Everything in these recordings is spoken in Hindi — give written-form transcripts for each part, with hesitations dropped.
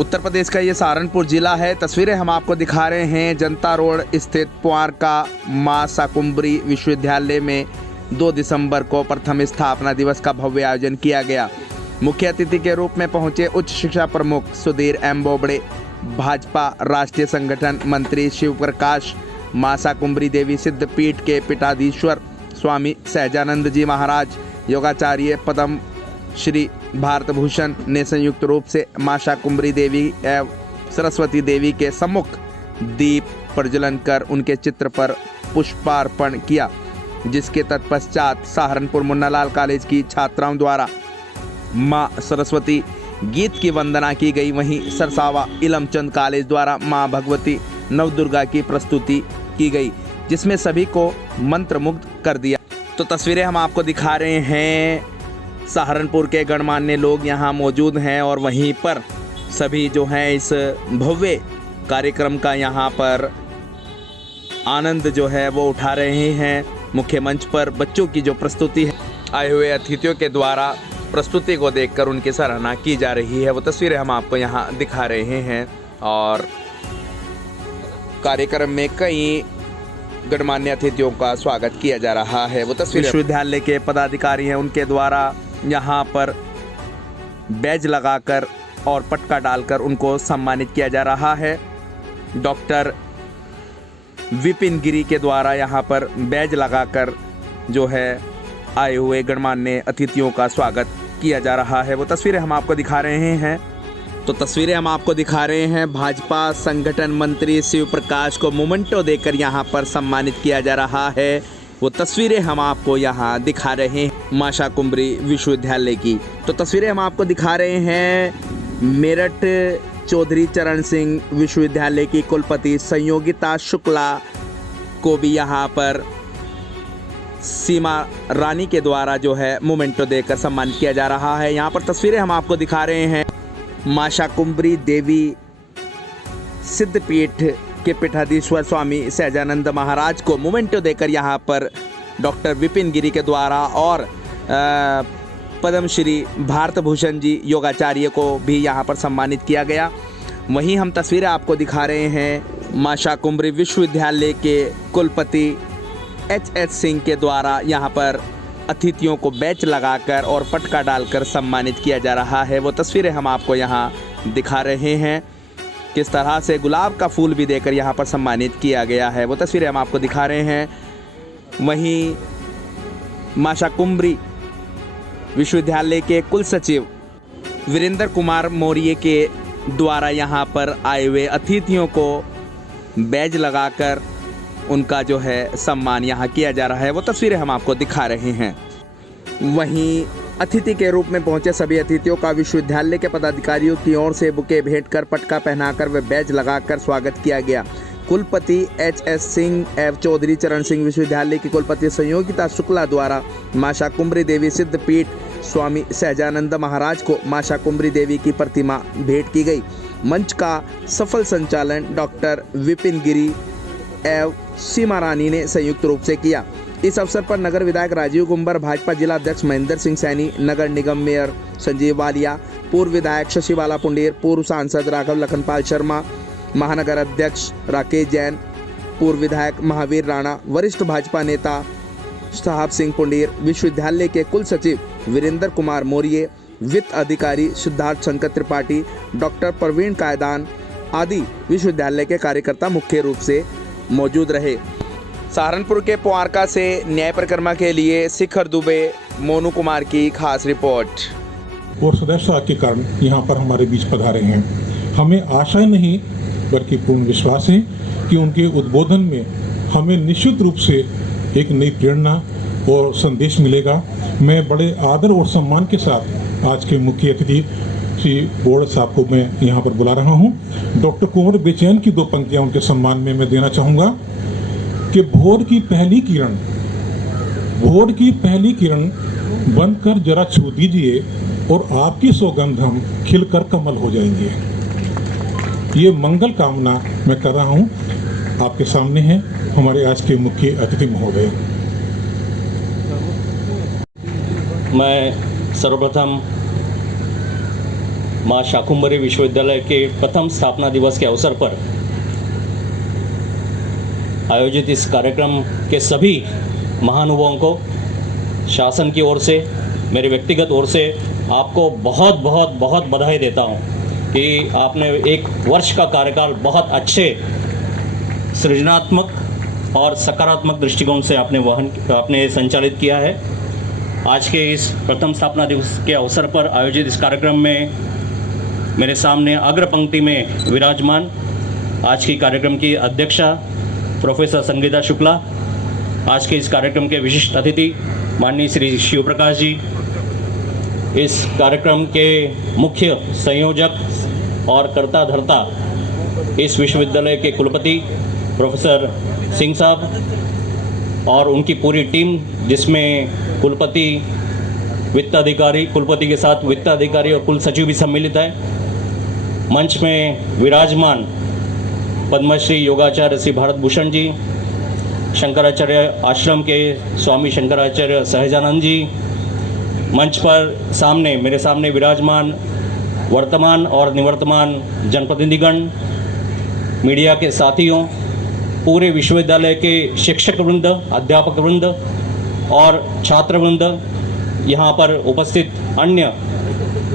उत्तर प्रदेश का ये सहारनपुर जिला है। तस्वीरें हम आपको दिखा रहे हैं जनता रोड स्थित पुआरका मां शाकुंभरी विश्वविद्यालय में 2 दिसंबर को प्रथम स्थापना दिवस का भव्य आयोजन किया गया। मुख्य अतिथि के रूप में पहुंचे उच्च शिक्षा प्रमुख सुधीर एम बोबड़े, भाजपा राष्ट्रीय संगठन मंत्री शिव प्रकाश, मां शाकुंभरी देवी सिद्धपीठ के पीठाधीश्वर स्वामी सहजानंद जी महाराज, योगाचार्य पद्म श्री भारत भूषण ने संयुक्त रूप से मां शाकुंभरी देवी एवं सरस्वती देवी के सम्मुख दीप प्रज्वलन कर उनके चित्र पर पुष्पार्पण किया, जिसके तत्पश्चात सहारनपुर मुन्नालाल कॉलेज की छात्राओं द्वारा मां सरस्वती गीत की वंदना की गई। वहीं सरसावा इलमचंद कॉलेज द्वारा मां भगवती नवदुर्गा की प्रस्तुति की गई, जिसमें सभी को मंत्रमुग्ध कर दिया। तो तस्वीरें हम आपको दिखा रहे हैं, सहारनपुर के गणमान्य लोग यहाँ मौजूद हैं और वहीं पर सभी जो हैं इस भव्य कार्यक्रम का यहाँ पर आनंद जो है वो उठा रहे हैं। मुख्य मंच पर बच्चों की जो प्रस्तुति है, आए हुए अतिथियों के द्वारा प्रस्तुति को देखकर उनकी सराहना की जा रही है, वो तस्वीरें हम आपको यहाँ दिखा रहे हैं। और कार्यक्रम में कई गणमान्य अतिथियों का स्वागत किया जा रहा है, वो तस्वीर विश्वविद्यालय के पदाधिकारी हैं, उनके द्वारा यहाँ पर बैज लगाकर और पटका डालकर उनको सम्मानित किया जा रहा है। डॉक्टर विपिन गिरी के द्वारा यहाँ पर बैज लगाकर जो है आए हुए गणमान्य अतिथियों का स्वागत किया जा रहा है, वो तस्वीरें हम आपको दिखा रहे हैं। तो तस्वीरें हम आपको दिखा रहे हैं, भाजपा संगठन मंत्री शिव प्रकाश को मोमेंटो देकर यहाँ पर सम्मानित किया जा रहा है, वो तस्वीरें हम आपको यहाँ दिखा रहे हैं मां शाकुंभरी विश्वविद्यालय की। तो तस्वीरें हम आपको दिखा रहे हैं मेरठ चौधरी चरण सिंह विश्वविद्यालय की कुलपति संयोगिता शुक्ला को भी यहाँ पर सीमा रानी के द्वारा जो है मोमेंटो देकर सम्मानित किया जा रहा है। यहाँ पर तस्वीरें हम आपको दिखा रहे हैं मां शाकुंभरी देवी सिद्धपीठ के पीठाधीश्वर स्वामी सहजानंद महाराज को मोमेंटो देकर यहाँ पर डॉक्टर विपिन गिरी के द्वारा और पद्म श्री भारत भूषण जी योगाचार्य को भी यहाँ पर सम्मानित किया गया। वहीं हम तस्वीरें आपको दिखा रहे हैं मां शाकुंभरी विश्वविद्यालय के कुलपति एच सिंह के द्वारा यहाँ पर अतिथियों को बैच लगाकर और पटका डालकर सम्मानित किया जा रहा है, वो तस्वीरें हम आपको यहाँ दिखा रहे हैं। किस तरह से गुलाब का फूल भी देकर यहाँ पर सम्मानित किया गया है, वो तस्वीरें हम आपको दिखा रहे हैं। वहीं मां शाकुंभरी विश्वविद्यालय के कुल सचिव वीरेंद्र कुमार मौर्य के द्वारा यहाँ पर आए हुए अतिथियों को बैज लगाकर उनका जो है सम्मान यहाँ किया जा रहा है, वो तस्वीरें हम आपको दिखा रहे हैं। वहीं अतिथि के रूप में पहुंचे सभी अतिथियों का विश्वविद्यालय के पदाधिकारियों की ओर से बुके भेंट कर पटका पहनाकर व बैज लगाकर स्वागत किया गया। कुलपति एच सिंह एवं चौधरी चरण सिंह विश्वविद्यालय की कुलपति संयोगिता शुक्ला द्वारा मां शाकुंभरी देवी सिद्धपीठ स्वामी सहजानंद महाराज को मां शाकुंभरी देवी की प्रतिमा भेंट की गई। मंच का सफल संचालन डॉक्टर विपिन गिरी एवं सीमा रानी ने संयुक्त रूप से किया। इस अवसर पर नगर विधायक राजीव गुंबर, भाजपा जिला अध्यक्ष महेंद्र सिंह सैनी, नगर निगम मेयर संजीव वालिया, पूर्व विधायक शशिबाला पुंडेर, पूर्व सांसद राघव लखनपाल शर्मा, महानगर अध्यक्ष राकेश जैन, पूर्व विधायक महावीर राणा, वरिष्ठ भाजपा नेता साहब सिंह पुंडेर, विश्वविद्यालय के कुल सचिव वीरेंद्र कुमार मौर्य, वित्त अधिकारी सिद्धार्थ शंकर त्रिपाठी, डॉक्टर प्रवीण कायदान आदि विश्वविद्यालय के कार्यकर्ता मुख्य रूप से मौजूद रहे। सहारनपुर के पुआरका से न्याय परिक्रमा के लिए शिखर दुबे, मोनू कुमार की खास रिपोर्ट। और सदस्यता के कारण यहाँ पर हमारे बीच पधारे हैं। हमें आशा नहीं बल्कि पूर्ण विश्वास है कि उनके उद्बोधन में हमें निश्चित रूप से एक नई प्रेरणा और संदेश मिलेगा। मैं बड़े आदर और सम्मान के साथ आज के मुख्य अतिथि श्री बोर्ड साहब को मैं यहाँ पर बुला रहा हूँ। डॉक्टर कुंवर बेचैन की 2 पंक्तियाँ उनके सम्मान में मैं देना चाहूँगा कि भोर की पहली किरण बनकर जरा छू दीजिए और आपकी सौगंध हम खिलकर कमल हो जाएंगे। ये मंगल कामना मैं कर रहा हूँ। आपके सामने है हमारे आज के मुख्य अतिथि महोदय। मैं सर्वप्रथम माँ शाकुंभरी विश्वविद्यालय के प्रथम स्थापना दिवस के अवसर पर आयोजित इस कार्यक्रम के सभी महानुभावों को शासन की ओर से, मेरे व्यक्तिगत ओर से आपको बहुत बहुत बहुत बधाई देता हूं कि आपने एक वर्ष का कार्यकाल बहुत अच्छे सृजनात्मक और सकारात्मक दृष्टिकोण से आपने संचालित किया है। आज के इस प्रथम स्थापना दिवस के अवसर पर आयोजित इस कार्यक्रम में मेरे सामने अग्र पंक्ति में विराजमान आज की कार्यक्रम की अध्यक्षा प्रोफेसर संगीता शुक्ला, आज के इस कार्यक्रम के विशिष्ट अतिथि माननीय श्री शिव प्रकाश जी, इस कार्यक्रम के मुख्य संयोजक और कर्ता धर्ता इस विश्वविद्यालय के कुलपति प्रोफेसर सिंह साहब और उनकी पूरी टीम, जिसमें कुलपति, वित्त अधिकारी, कुलपति के साथ वित्त अधिकारी और कुल सचिव भी सम्मिलित है। मंच में विराजमान पद्मश्री योगाचार्य श्री भारत भूषण जी, शंकराचार्य आश्रम के स्वामी शंकराचार्य सहजानंद जी, मंच पर सामने मेरे सामने विराजमान वर्तमान और निवर्तमान जनप्रतिनिधिगण, मीडिया के साथियों, पूरे विश्वविद्यालय के शिक्षक वृंद, अध्यापक वृंद और छात्र वृंद, यहाँ पर उपस्थित अन्य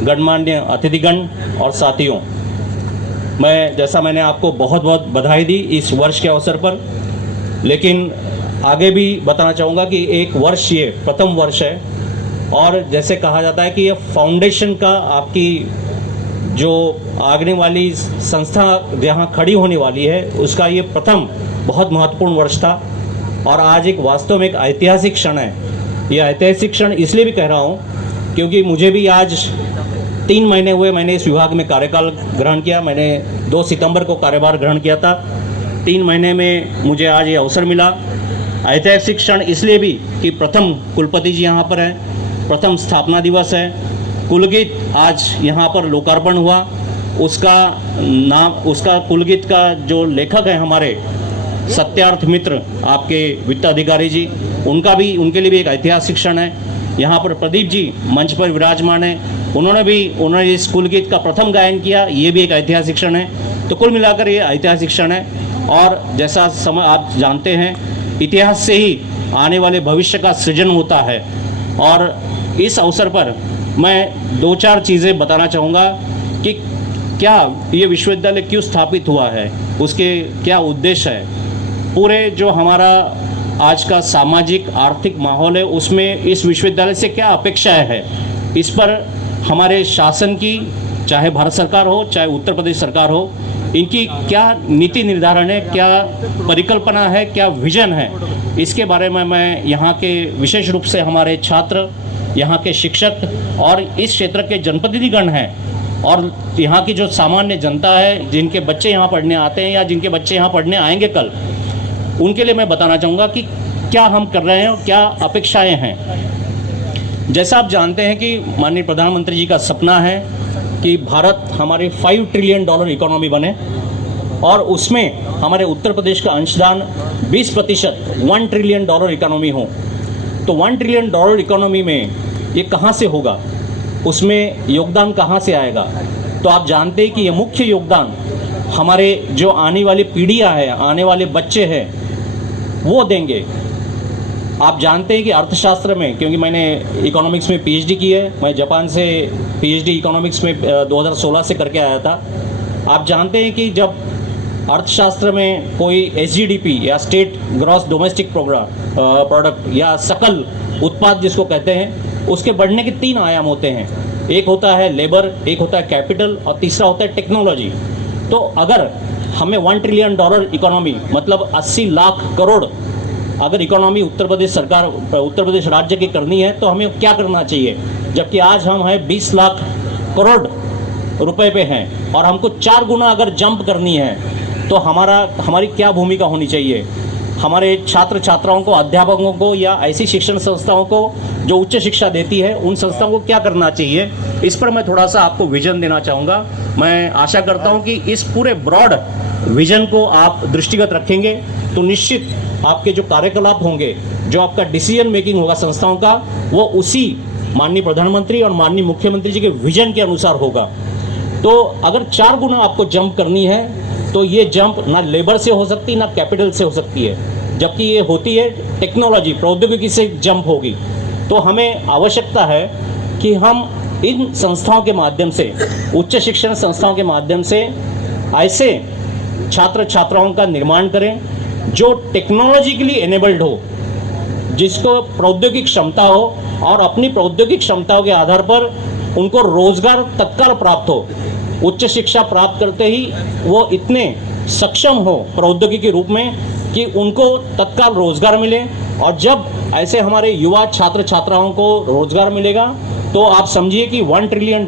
गणमान्य अतिथिगण और साथियों, जैसा मैंने आपको बहुत बहुत बधाई दी इस वर्ष के अवसर पर, लेकिन आगे भी बताना चाहूँगा कि एक वर्ष, ये प्रथम वर्ष है और जैसे कहा जाता है कि ये फाउंडेशन का, आपकी जो आगने वाली संस्था जहाँ खड़ी होने वाली है, उसका ये प्रथम बहुत महत्वपूर्ण वर्ष था और आज एक वास्तव में एक ऐतिहासिक क्षण है। यह ऐतिहासिक क्षण इसलिए भी कह रहा हूँ क्योंकि मुझे भी आज 3 महीने हुए मैंने इस विभाग में कार्यकाल ग्रहण किया। मैंने 2 सितंबर को कार्यभार ग्रहण किया था। 3 महीने में मुझे आज ये अवसर मिला। ऐतिहासिक क्षण इसलिए भी कि प्रथम कुलपति जी यहाँ पर हैं, प्रथम स्थापना दिवस है, कुलगीत आज यहाँ पर लोकार्पण हुआ। उसका कुलगीत का जो लेखक है हमारे सत्यार्थ मित्र, आपके वित्त अधिकारी जी, उनके लिए भी एक ऐतिहासिक क्षण है। यहाँ पर प्रदीप जी मंच पर विराजमान है, उन्होंने इस कुलगीत का प्रथम गायन किया, ये भी एक ऐतिहासिक क्षण है। तो कुल मिलाकर ये ऐतिहासिक क्षण है और जैसा समय आप जानते हैं, इतिहास से ही आने वाले भविष्य का सृजन होता है। और इस अवसर पर मैं 2-4 चीज़ें बताना चाहूँगा कि क्या ये विश्वविद्यालय क्यों स्थापित हुआ है, उसके क्या उद्देश्य है, पूरे जो हमारा आज का सामाजिक आर्थिक माहौल है उसमें इस विश्वविद्यालय से क्या अपेक्षाएं है, इस पर हमारे शासन की, चाहे भारत सरकार हो चाहे उत्तर प्रदेश सरकार हो, इनकी क्या नीति निर्धारण है, क्या परिकल्पना है, क्या विजन है, इसके बारे में मैं यहाँ के विशेष रूप से हमारे छात्र, यहाँ के शिक्षक और इस क्षेत्र के जनप्रतिनिधिगण हैं और यहाँ की जो सामान्य जनता है, जिनके बच्चे यहाँ पढ़ने आते हैं या जिनके बच्चे यहाँ पढ़ने आएंगे कल, उनके लिए मैं बताना चाहूँगा कि क्या हम कर रहे हैं और क्या अपेक्षाएं हैं। जैसा आप जानते हैं कि माननीय प्रधानमंत्री जी का सपना है कि भारत हमारे $5 ट्रिलियन इकोनॉमी बने और उसमें हमारे उत्तर प्रदेश का अंशदान 20%, $1 ट्रिलियन इकोनॉमी हो। तो $1 ट्रिलियन इकोनॉमी में ये कहाँ से होगा, उसमें योगदान कहाँ से आएगा? तो आप जानते हैं कि ये मुख्य योगदान हमारे जो आने वाली पीढ़ियाँ हैं, आने वाले बच्चे हैं, वो देंगे। आप जानते हैं कि अर्थशास्त्र में, क्योंकि मैंने इकोनॉमिक्स में पीएचडी की है, मैं जापान से पीएचडी इकोनॉमिक्स में 2016 से करके आया था। आप जानते हैं कि जब अर्थशास्त्र में कोई एसजीडीपी या स्टेट ग्रॉस डोमेस्टिक प्रोडक्ट या सकल उत्पाद जिसको कहते हैं, उसके बढ़ने के 3 आयाम होते हैं। एक होता है लेबर, एक होता है कैपिटल और तीसरा होता है टेक्नोलॉजी। तो अगर हमें $1 ट्रिलियन इकोनॉमी मतलब 80 लाख करोड़ अगर इकोनॉमी उत्तर प्रदेश राज्य की करनी है तो हमें क्या करना चाहिए, जबकि आज हम हैं 20 लाख करोड़ रुपए पे हैं और हमको 4 गुना अगर जंप करनी है तो हमारी क्या भूमिका होनी चाहिए। हमारे छात्र छात्राओं को, अध्यापकों को या ऐसी शिक्षण संस्थाओं को जो उच्च शिक्षा देती है, उन संस्थाओं को क्या करना चाहिए, इस पर मैं थोड़ा सा आपको विजन देना चाहूँगा। मैं आशा करता हूँ कि इस पूरे ब्रॉड विजन को आप दृष्टिगत रखेंगे तो निश्चित आपके जो कार्यकलाप होंगे, जो आपका डिसीजन मेकिंग होगा संस्थाओं का, वो उसी माननीय प्रधानमंत्री और माननीय मुख्यमंत्री जी के विजन के अनुसार होगा। तो अगर 4 गुना आपको जंप करनी है तो ये जंप ना लेबर से हो सकती ना कैपिटल से हो सकती है, जबकि ये होती है टेक्नोलॉजी प्रौद्योगिकी से जंप होगी। तो हमें आवश्यकता है कि हम इन संस्थाओं के माध्यम से, उच्च शिक्षण संस्थाओं के माध्यम से ऐसे छात्र छात्राओं का निर्माण करें जो टेक्नोलॉजिकली एनेबल्ड हो, जिसको प्रौद्योगिक क्षमता हो और अपनी प्रौद्योगिक क्षमताओं के आधार पर उनको रोजगार तत्काल प्राप्त हो। उच्च शिक्षा प्राप्त करते ही वो इतने सक्षम हो प्रौद्योगिकी रूप में कि उनको तत्काल रोजगार मिले, और जब ऐसे हमारे युवा छात्र छात्राओं को रोजगार मिलेगा तो आप समझिए कि $1 ट्रिलियन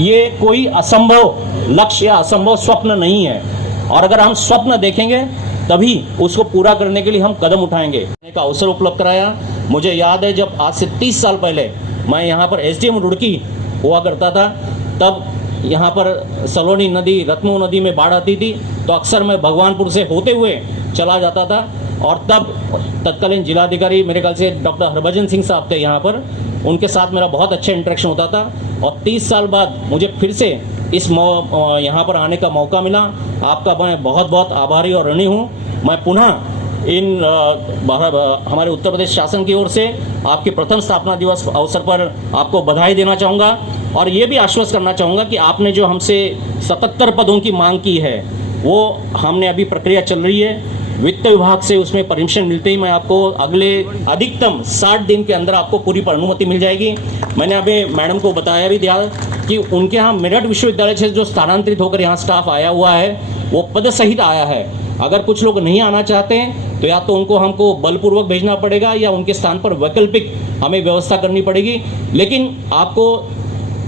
ये कोई असंभव लक्ष्य या असंभव स्वप्न नहीं है, और अगर हम स्वप्न देखेंगे तभी उसको पूरा करने के लिए हम कदम उठाएंगे। का अवसर उपलब्ध कराया। मुझे याद है जब आज से 30 साल पहले मैं यहाँ पर SDM रुड़की हुआ करता था, तब यहाँ पर सलोनी नदी, रत्नो नदी में बाढ़ आती थी, तो अक्सर मैं भगवानपुर से होते हुए चला जाता था, और तब तत्कालीन जिलाधिकारी मेरे ख्याल से डॉक्टर हरभजन सिंह साहब थे यहाँ पर, उनके साथ मेरा बहुत अच्छा इंटरेक्शन होता था। और 30 साल बाद मुझे फिर से इस यहाँ पर आने का मौका मिला। आपका मैं बहुत बहुत आभारी और ऋणी हूँ। मैं पुनः इन हमारे उत्तर प्रदेश शासन की ओर से आपके प्रथम स्थापना दिवस अवसर पर आपको बधाई देना चाहूँगा, और ये भी आश्वस्त करना चाहूँगा कि आपने जो हमसे 77 पदों की मांग की है वो हमने अभी प्रक्रिया चल रही है। वित्त विभाग से उसमें परमिशन मिलते ही मैं आपको अगले अधिकतम 60 दिन के अंदर आपको पूरी अनुमति मिल जाएगी। मैंने अभी मैडम को बताया भी दिया कि उनके यहाँ मेरठ विश्वविद्यालय से जो स्थानांतरित होकर यहाँ स्टाफ आया हुआ है वो पद सहित आया है। अगर कुछ लोग नहीं आना चाहते हैं तो या तो उनको हमको बलपूर्वक भेजना पड़ेगा या उनके स्थान पर वैकल्पिक हमें व्यवस्था करनी पड़ेगी, लेकिन आपको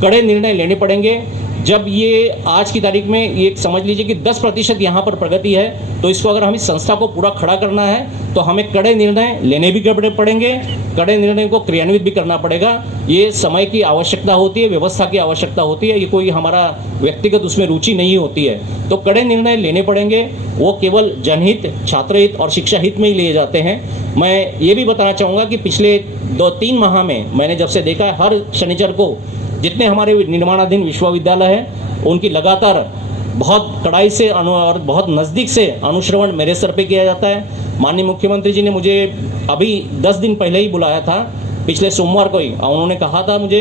कड़े निर्णय लेने पड़ेंगे। जब ये आज की तारीख में ये समझ लीजिए कि 10% यहाँ पर प्रगति है, तो इसको अगर हम इस संस्था को पूरा खड़ा करना है तो हमें कड़े निर्णय लेने भी पड़ेंगे, कड़े निर्णय को क्रियान्वित भी करना पड़ेगा। ये समय की आवश्यकता होती है, व्यवस्था की आवश्यकता होती है, ये कोई हमारा व्यक्तिगत उसमें रुचि नहीं होती है। तो कड़े निर्णय लेने पड़ेंगे, वो केवल जनहित, छात्रहित और शिक्षा हित में ही लिए जाते हैं। मैं ये भी बताना चाहूँगा कि पिछले 2-3 माह में मैंने जब से देखा है, हर शनिचर को जितने हमारे निर्माणाधीन विश्वविद्यालय हैं उनकी लगातार बहुत कड़ाई से और बहुत नज़दीक से अनुश्रवण मेरे सर पे किया जाता है। माननीय मुख्यमंत्री जी ने मुझे अभी 10 दिन पहले ही बुलाया था, पिछले सोमवार को ही, और उन्होंने कहा था मुझे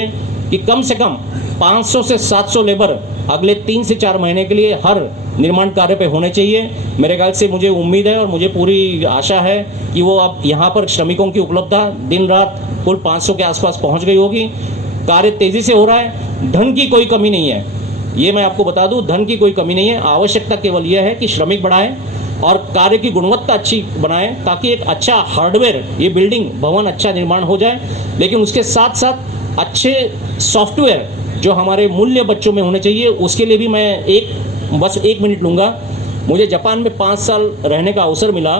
कि कम से कम 500 से 700 लेबर अगले 3 से 4 महीने के लिए हर निर्माण कार्य पे होने चाहिए। मेरे ख्याल से मुझे उम्मीद है और मुझे पूरी आशा है कि वो अब यहाँ पर श्रमिकों की उपलब्धता दिन रात कुल 500 के आसपास पहुँच गई होगी। कार्य तेजी से हो रहा है, धन की कोई कमी नहीं है, ये मैं आपको बता दूं, धन की कोई कमी नहीं है। आवश्यकता केवल यह है कि श्रमिक बढ़ाएं और कार्य की गुणवत्ता अच्छी बनाएं, ताकि एक अच्छा हार्डवेयर, ये बिल्डिंग भवन अच्छा निर्माण हो जाए, लेकिन उसके साथ साथ अच्छे सॉफ्टवेयर जो हमारे मूल्य बच्चों में होने चाहिए, उसके लिए भी मैं बस 1 मिनट लूँगा। मुझे जापान में 5 साल रहने का अवसर मिला,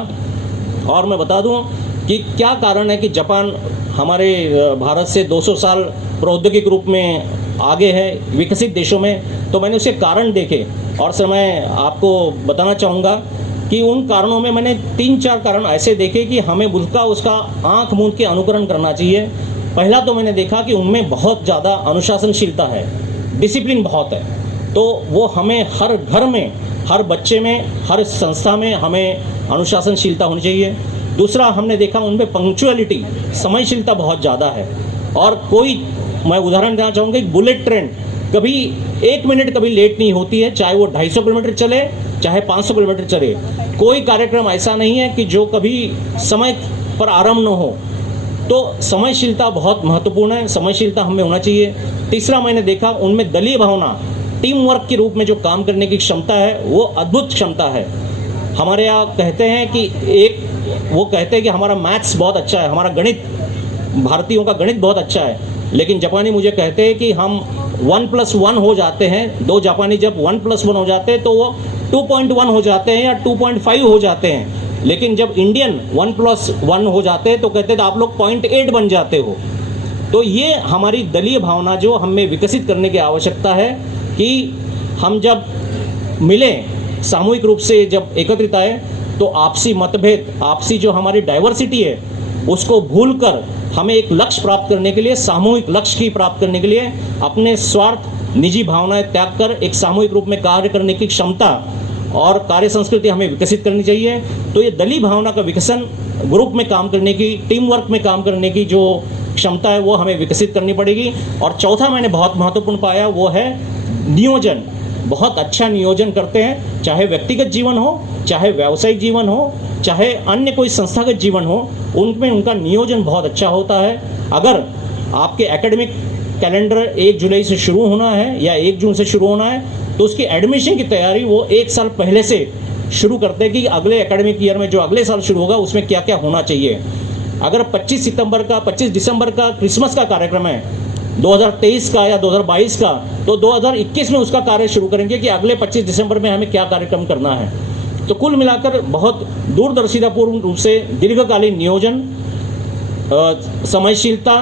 और मैं बता दूँ कि क्या कारण है कि जापान हमारे भारत से 200 साल प्रौद्योगिक रूप में आगे है विकसित देशों में। तो मैंने उसके कारण देखे, और सर मैं आपको बताना चाहूँगा कि उन कारणों में मैंने 3-4 कारण ऐसे देखे कि हमें उसका आंख मूंद के अनुकरण करना चाहिए। पहला तो मैंने देखा कि उनमें बहुत ज़्यादा अनुशासनशीलता है, डिसिप्लिन बहुत है, तो वो हमें हर घर में, हर बच्चे में, हर संस्था में हमें अनुशासनशीलता होनी चाहिए। दूसरा हमने देखा उनमें पंक्चुअलिटी, समयशीलता बहुत ज़्यादा है, और कोई, मैं उदाहरण देना चाहूँगा, एक बुलेट ट्रेन कभी 1 मिनट कभी लेट नहीं होती है, चाहे वो 250 किलोमीटर चले चाहे 500 किलोमीटर चले। कोई कार्यक्रम ऐसा नहीं है कि जो कभी समय पर आरंभ न हो। तो समयशीलता बहुत महत्वपूर्ण है, समयशीलता हमें होना चाहिए। तीसरा मैंने देखा उनमें दलीय भावना, टीम वर्क के रूप में जो काम करने की क्षमता है वो अद्भुत क्षमता है। हमारे यहाँ कहते हैं कि वो कहते हैं कि हमारा मैथ्स बहुत अच्छा है, हमारा गणित, भारतीयों का गणित बहुत अच्छा है, लेकिन जापानी मुझे कहते हैं कि हम 1+1 हो जाते हैं। 2 जापानी जब 1+1 हो जाते हैं तो वो 2.1 हो जाते हैं या 2.5 हो जाते हैं, लेकिन जब इंडियन 1+1 हो जाते हैं तो कहते हैं आप लोग 0.8 बन जाते हो। तो ये हमारी दलीय भावना जो हमें विकसित करने की आवश्यकता है कि हम जब मिलें, सामूहिक रूप से जब एकत्रित आए, तो आपसी मतभेद, आपसी जो हमारी डाइवर्सिटी है उसको भूलकर हमें एक लक्ष्य प्राप्त करने के लिए, सामूहिक लक्ष्य की प्राप्त करने के लिए अपने स्वार्थ निजी भावनाएं त्याग कर एक सामूहिक रूप में कार्य करने की क्षमता और कार्य संस्कृति हमें विकसित करनी चाहिए। तो ये दलीय भावना का विकसन, ग्रुप में काम करने की, टीम वर्क में काम करने की जो क्षमता है वो हमें विकसित करनी पड़ेगी। और चौथा मैंने बहुत महत्वपूर्ण पाया वो है नियोजन। बहुत अच्छा नियोजन करते हैं, चाहे व्यक्तिगत जीवन हो, चाहे व्यावसायिक जीवन हो, चाहे अन्य कोई संस्थागत जीवन हो, उनमें उनका नियोजन बहुत अच्छा होता है। अगर आपके एकेडमिक कैलेंडर 1 जुलाई से शुरू होना है या 1 जून से शुरू होना है तो उसकी एडमिशन की तैयारी वो 1 साल पहले से शुरू करते हैं कि अगले एकेडमिक ईयर में जो अगले साल शुरू होगा उसमें क्या क्या होना चाहिए। अगर 25 दिसंबर का क्रिसमस का कार्यक्रम है 2023 का या 2022 का, तो 2021 में उसका कार्य शुरू करेंगे कि अगले 25 दिसंबर में हमें क्या कार्यक्रम करना है। तो कुल मिलाकर बहुत दूरदर्शितापूर्ण रूप से दीर्घकालीन नियोजन, समयशीलता,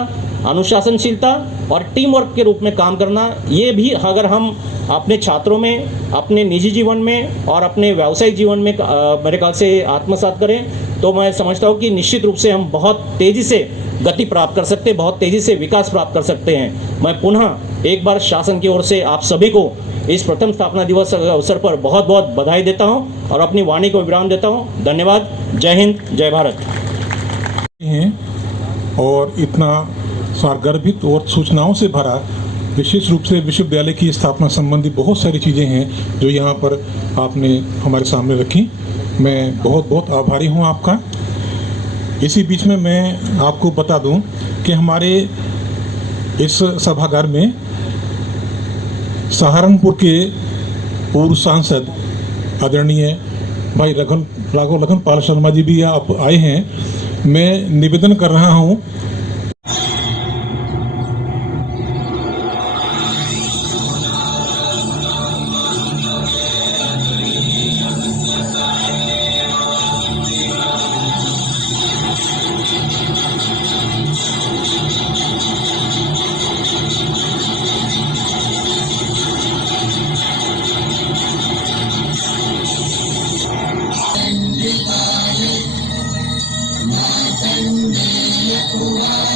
अनुशासनशीलता और टीम वर्क के रूप में काम करना, ये भी अगर हम अपने छात्रों में, अपने निजी जीवन में और अपने व्यावसायिक जीवन में मेरे ख्याल से आत्मसात करें तो मैं समझता हूँ कि निश्चित रूप से हम बहुत तेज़ी से गति प्राप्त कर सकते हैं, बहुत तेज़ी से विकास प्राप्त कर सकते हैं। मैं पुनः एक बार शासन की ओर से आप सभी को इस प्रथम स्थापना दिवस अवसर पर बहुत बहुत बधाई देता हूँ और अपनी वाणी को विराम देता हूँ। धन्यवाद। जय हिंद, जय भारत। और इतना सारगर्भित और सूचनाओं से भरा विशेष रूप से विश्वविद्यालय की स्थापना संबंधी बहुत सारी चीज़ें हैं जो यहाँ पर आपने हमारे सामने रखी। मैं बहुत बहुत आभारी हूँ आपका। इसी बीच में मैं आपको बता दूँ कि हमारे इस सभागार में सहारनपुर के पूर्व सांसद आदरणीय भाई राघव लखन पाल शर्मा जी भी आप आए हैं। मैं निवेदन कर रहा हूँ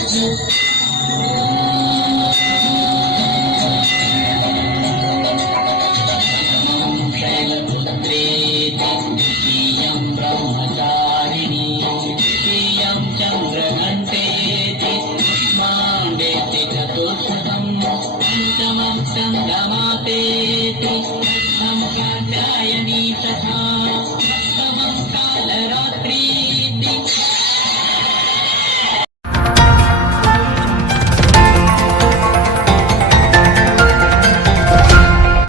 Thank you.